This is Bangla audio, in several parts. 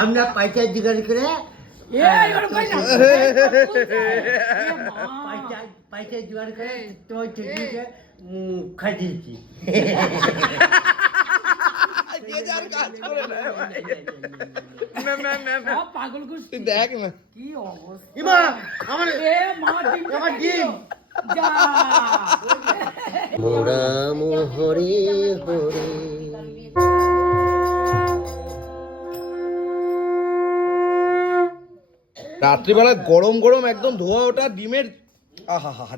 আমরা পয়সা জোগাড় করে পয়সা জোগাড় করে তোমার ছেলেকে দেখ না। কি অবস্থা। আমার ডিম মোরা মোহরে হরে। রাত্রিবেলা গরম গরম একদম ধোয়া ওটা ডিমের আহা হা হা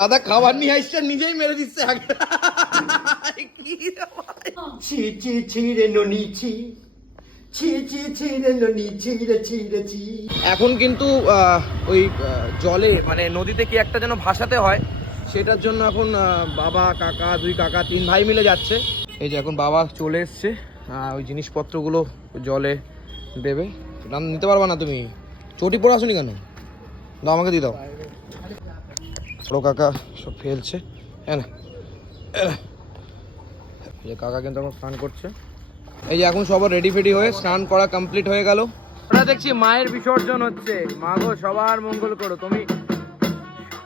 দাদা খাবার নিয়ে আসছে নিজেই মেরে দিচ্ছে আগে। কি ছি ছি ছি রে ননি ছি। এখন কিন্তু ওই জলে মানে নদীতে কি একটা যেন ভাসাতে হয় সেটার জন্য এখন বাবা কাকা দুই কাকা তিন ভাই মিলে যাচ্ছে। এই যে এখন বাবা চলে এসছে। ওই জিনিসপত্রগুলো জলে দেবে। রান নিতে পারবা না তুমি? চটি পরে আসুনি কেন? দাও, আমাকে দিয়ে দাও। বড় কাকা সব ফেলছে। হ্যাঁ এই কাকা কিন্তু এখন স্নান করছে। এই যে এখন সবার রেডি ফেডি হয়ে স্নান করা কমপ্লিট হয়ে গেল। ওরা দেখছি মায়ের বিসর্জন হচ্ছে। মা গো, সবার মঙ্গল করো। তুমি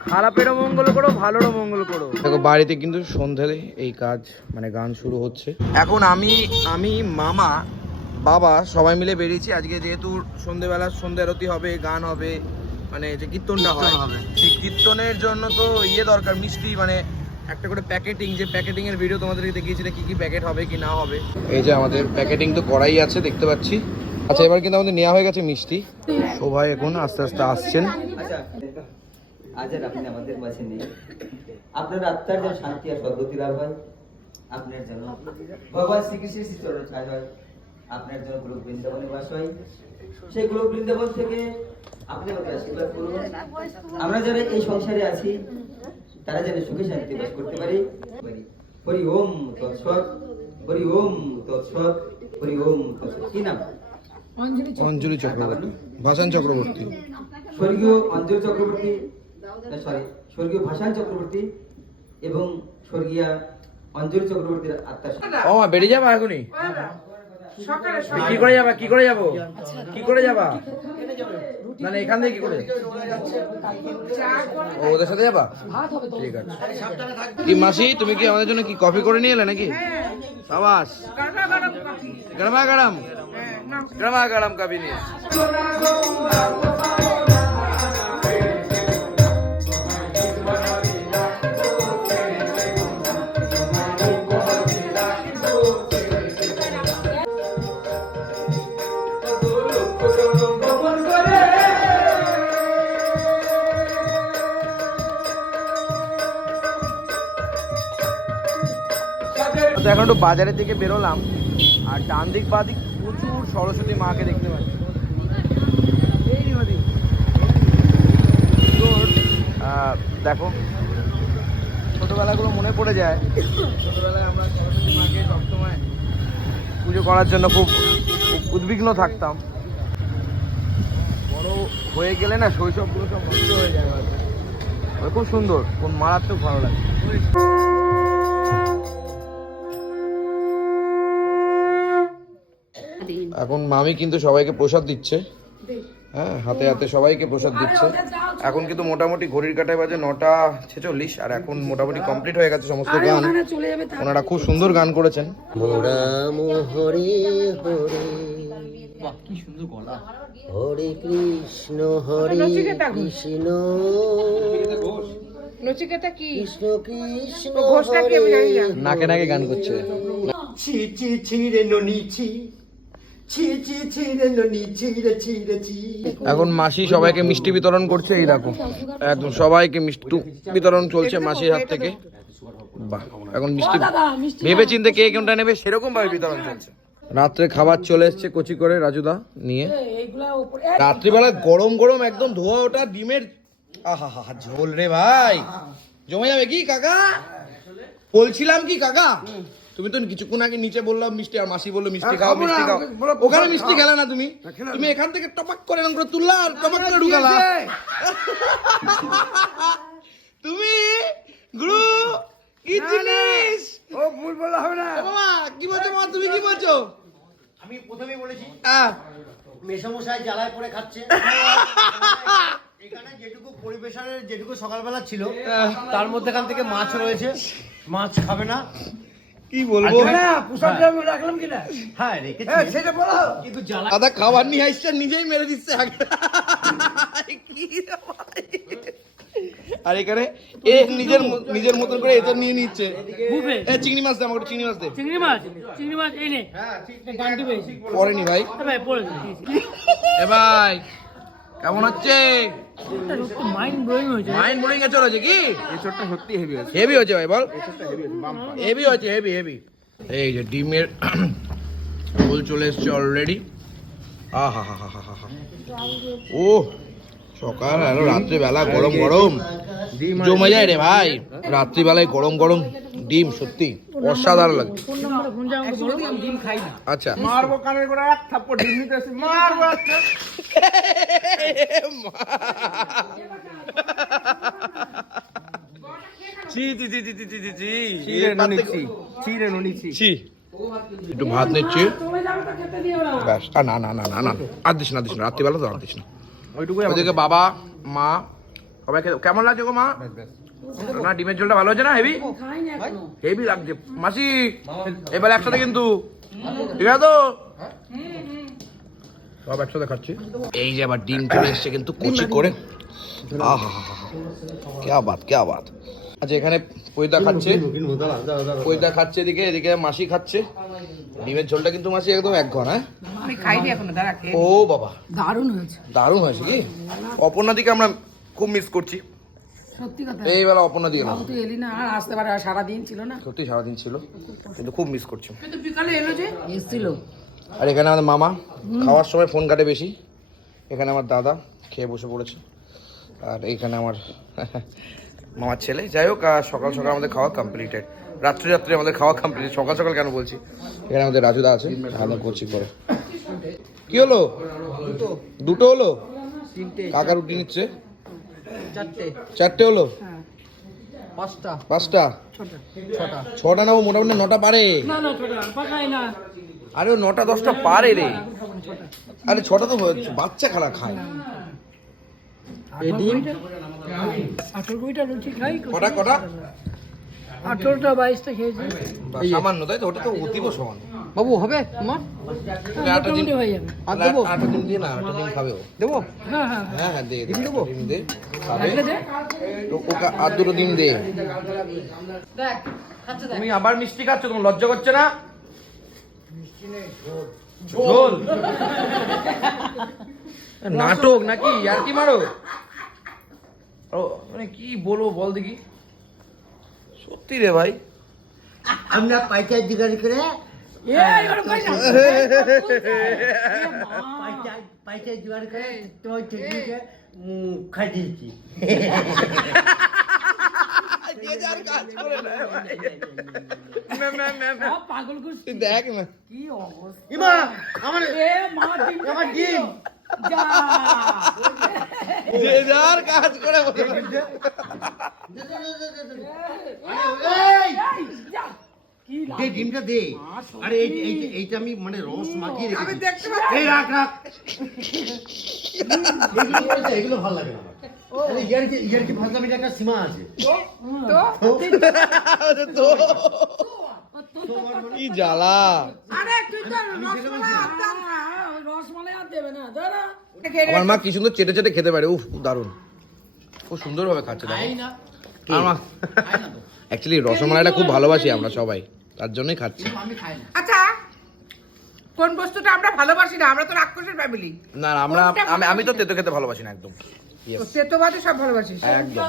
খারাপেরও মঙ্গল করো ভালোরও মঙ্গল করো। দেখো বাড়িতে কিন্তু সন্ধ্যে এই কাজ মানে গান শুরু হচ্ছে। এখন আমি আমি মামা বাবা সবাই মিলে বেরিয়েছি। আজকে যেহেতু সন্ধ্যেবেলা সন্ধ্যা আরতি হবে গান হবে মানে যে কীর্তনটা হয়। সেই কীর্তনের জন্য তো ইয়ে দরকার মিষ্টি মানে একটা করে প্যাকেটিং। যে প্যাকেটিং এর ভিডিও তোমাদেরকে দেখিয়েছিলে কি কি প্যাকেট হবে কি না হবে। এই যে আমাদের প্যাকেটিং তো করাই আছে দেখতে পাচ্ছি। আচ্ছা এবার কিন্তু আমাদের নেওয়া হয়ে গেছে মিষ্টি। সবাই এখন আস্তে আস্তে আসছেন। আচ্ছা। আজ আর আপনি আমাদের মাঝে নেই। আপনার আত্মার যেন শান্তি আর সদ্গতি লাভ হয় আপনার জন্য। ভগবান শ্রীকৃষ্ণের শ্রীচরণ ছায় হয় আপনার জন্য গোলক বৃন্দাবনে বাস হয়। সেই গোলক বৃন্দাবন থেকে আপনি আমাদের আশীর্বাদ করুন। আমরা যারা এই সংসারে আছি তারা যেন সুখে শান্তি বাস করতে পারি। হরি ওম তৎসৎ হরি ওম তৎসৎ হরি ওম তৎসৎ। কি নাম? অঞ্জলি অঞ্জলি চক্রবর্তী। ভাসান চক্রবর্তী। স্বর্গীয় অঞ্জল চক্রবর্তী। সরি স্বর্গীয় ভাসান চক্রবর্তী এবং স্বর্গীয়া অঞ্জলি চক্রবর্তীর আত্মার ও মা বেরিয়ে যাবা এখনই? কি করে যাবা? কি করে যাব? কি করে যাবা? না না এখান থেকে কি করে? ও ওদের সাথে যাবা? ঠিক আছে। কি মাসি তুমি কি আমাদের জন্য কি কফি করে নিয়ে এলে নাকি? সাবাস। গরমা গরম গরমা গরম। কফি নিয়ে। তো এখন একটু বাজারের দিকে বেরোলাম, আর ডান দিক, বা দিক প্রচুর সরস্বতী মাকে দেখতে পাচ্ছি। দেখো, ছোটবেলাগুলো মনে পড়ে যায় ছোটবেলায় আমরা সরস্বতী মাকে সবসময় পুজো করার জন্য খুব উদ্বিগ্ন থাকতাম বড় হয়ে গেলে না শৈশবগুলো সব নষ্ট হয়ে যায়। খুব সুন্দর মারাত্মক ভালো লাগে এখন মামি কিন্তু সবাইকে প্রসাদ দিচ্ছে। হ্যাঁ হাতে হাতে সবাইকে প্রসাদ দিচ্ছে। এখন কিন্তু মোটামুটি ঘড়ির কাটায় বাজে নটা ছেচল্লিশ আর এখন মোটামুটি কমপ্লিট হয়ে গেছে সমস্ত গান। ওনারা খুব সুন্দর গান করেছেন। হরে। কি সুন্দর গলা। হরে কৃষ্ণ হরে কৃষ্ণ। নচিকেতা কি? কৃষ্ণ কৃষ্ণ নাকে নাকে গান করছে। ছি ছি ছি রে ননি ছি। এখন মাসি সবাইকে মিষ্টি বিতরণ করছে এই দেখো। একদম সবাইকে মিষ্টি বিতরণ চলছে মাসির হাত থেকে। বাহ এখন মিষ্টি ভেবে চিনতে কে কোনটা নেবে? সেরকম ভাবে বিতরণ চলছে। রাত্রে খাবার চলে এসছে কচি করে রাজুদা নিয়ে। রাত্রিবেলা গরম গরম একদম ধোয়া ওটা ডিমের আহা হা ঝোল রে ভাই। জমে যাবে কি কাকা? বলছিলাম কি কাকা? তুমি তো কিছুক্ষণ আগে নিচে বললাম মিষ্টি আর মাসি বলল মিষ্টি খাও মিষ্টি খাও। ওখানে মিষ্টি খেলা না তুমি। তুমি এখান থেকে টপাক করে এরকম করে তুললা আর টপাক করে ঢুকালা। তুমি গুরু কি জিনিস? ও ভুল বলা হবে না। বাবা কি বলছিস আমি প্রথমেই বলেছি আহ, মেশামশাই জ্বালায় পড়ে খাচ্ছে। এখানে যেটুকু পরিবেশনের যেটুকু সকালবেলা ছিল তার মধ্যেখান থেকে মাছ রয়েছে। মাছ খাবে না। কি বলব? রাখলাম কিনা? হ্যাঁ হ্যাঁ, সেটা বলো। কিন্তু দাদা খাবার নিয়ে আসছে নিজেই মেরে দিচ্ছে আগে? আর এখানে এ নিজের নিজের মতন করে এটা নিয়ে নিচ্ছে। এ চিংড়ি মাছ দে আমাকে চিংড়ি মাছ দে। চিংড়ি মাছ? চিংড়ি মাছ এই নে। গানটি পেয়েছি পরেনি ভাই। ভাই। পড়ে এ ভাই। কেমন হচ্ছে? মাইন্ড ব্লোয়িং হয়েছে মাইন্ড এ চলেছে কি সত্যি হেভি হচ্ছে ভাই বল। হেভি হেভি হচ্ছে হেভি হেভি এই যে ডিমের ঝোল চলে এসছে অলরেডি আহা হা হা হা হা হা ও সকাল আর রাত্রিবেলা গরম গরম। জমে যায় রে ভাই। রাত্রিবেলায় গরম গরম ডিম সত্যি অসাধারণ লাগে। ফোন নম্বরে ফোন যাও আমাকে বলো আমি ডিম খাই না। আচ্ছা। মারবো কানের করে এক থাপ্পড় ডিম নিতে আসি মারবো একটা। নুনিছি নুনিছি ভাত নিচ্ছি না ব্যাস না না না না না আর দিস না দিস না রাত্রিবেলা তো আর দিস না। ওইটুকুই ওদিকে বাবা মা সবাই কেমন লাগছে গো মা? না ডিমের ঝোলটা ভালো হচ্ছে না হেভি? খাই না এখনও। হেভি লাগছে। মাসি এবার একসাথে কিন্তু। ঠিক আছে তো? সব একসাথে খাচ্ছি। এই যে আবার ডিম চলে এসছে কিন্তু কুচি করে। আহা ক্যা বাত ক্যা বাত আচ্ছা এখানে পয়দা খাচ্ছে। পয়দা খাচ্ছে এদিকে এদিকে মাসি খাচ্ছে। ডিমের ঝোলটা কিন্তু মাসি একদম এক ঘন হ্যাঁ? ও বাবা। দারুণ হয়েছে। দারুণ হয়েছে কি? অপর্ণা দিকে আমরা খুব মিস করছি। সত্যি কথা। এই বেলা অপর্ণা বাবু তুই এলি না আর আসতে পারে আর সারাদিন ছিল না। সত্যি সারাদিন ছিল কিন্তু খুব মিস করছি। কিন্তু বিকালে এলো যে? এসছিল। আর এখানে আমাদের মামা খাওয়ার সময় ফোন কাটে বেশি। এখানে আমার দাদা খেয়ে বসে পড়েছে। আর এইখানে আমার মামার ছেলে। যাই হোক আহ, সকাল সকাল আমাদের খাওয়া কমপ্লিটেড রাত্রি রাত্রি আমাদের খাওয়া কমপ্লিট সকাল সকাল কেন বলছি? এখানে আমাদের রাজুদা আছে আমরা করছি পরে। কি হলো? দুটো হলো? কাকা রুটি নিচ্ছে। চারটে। চারটে হলো? পাঁচটা। পাঁচটা? ছটা। না ও মোটামুটি নটা পারে। না না না আরে ও নটা দশটা পারে রে। আরে ছটা তো বাচ্চা খারা খায়। কটা কটা? আঠেরোটা বাইশটা খেয়েছি। সামান্য তাই তো? ওটা তো অতীব সমান বাবু হবে? তোমার হয়ে যাবে। আর দেবো? ডিম দিয়ে না আটটা ডিম খাবে দেবো? হ্যাঁ হ্যাঁ। হ্যাঁ হ্যাঁ দে ডিম দেবো? ডিম দে। খাবে ওকে আর দুটো ডিম দে। তুমি আবার মিষ্টি খাচ্ছ তোমার লজ্জা করছে না? ঝোল। নাটক নাকি? আর কি মারো? ও মানে কি বলব বল দেখি। সত্যি রে ভাই। আমরা পাইচার জিজ্ঞাসা করে पैसा जुगाड करे तो দেখ না। কি অবস্থা। যে। যার কাজ করে দে ডিমটা দে। আরে এই এই- এইটা আমি মানে রস মাখিয়ে রেখেছি। এই রাখ রাখ। এগুলো এগুলো ভালো লাগে না আমার। আরে ইয়ারকি ইয়ারকি ফাজলামির একটা সীমা আছে? তো কি জ্বালা। আরে তুই তো রসমালাই আর রসমালাই আর দেবে না। দাঁড়া আমার মা কি সুন্দর চেটে চেটে খেতে পারে। উফ দারুণ। খুব সুন্দরভাবে খাচ্ছে দেখো। আমার অ্যাকচুয়ালি রসমালাইটা খুব ভালোবাসি আমরা সবাই। তার জন্যই খাচ্ছি। আচ্ছা কোন বস্তুটা আমরা ভালোবাসি না? আমরা তো রাক্ষসের ফ্যামিলি না আমরা আমি আমি তো তেতো খেতে ভালোবাসি না একদম। তেতো ভাতে সব ভালোবাসি একদম।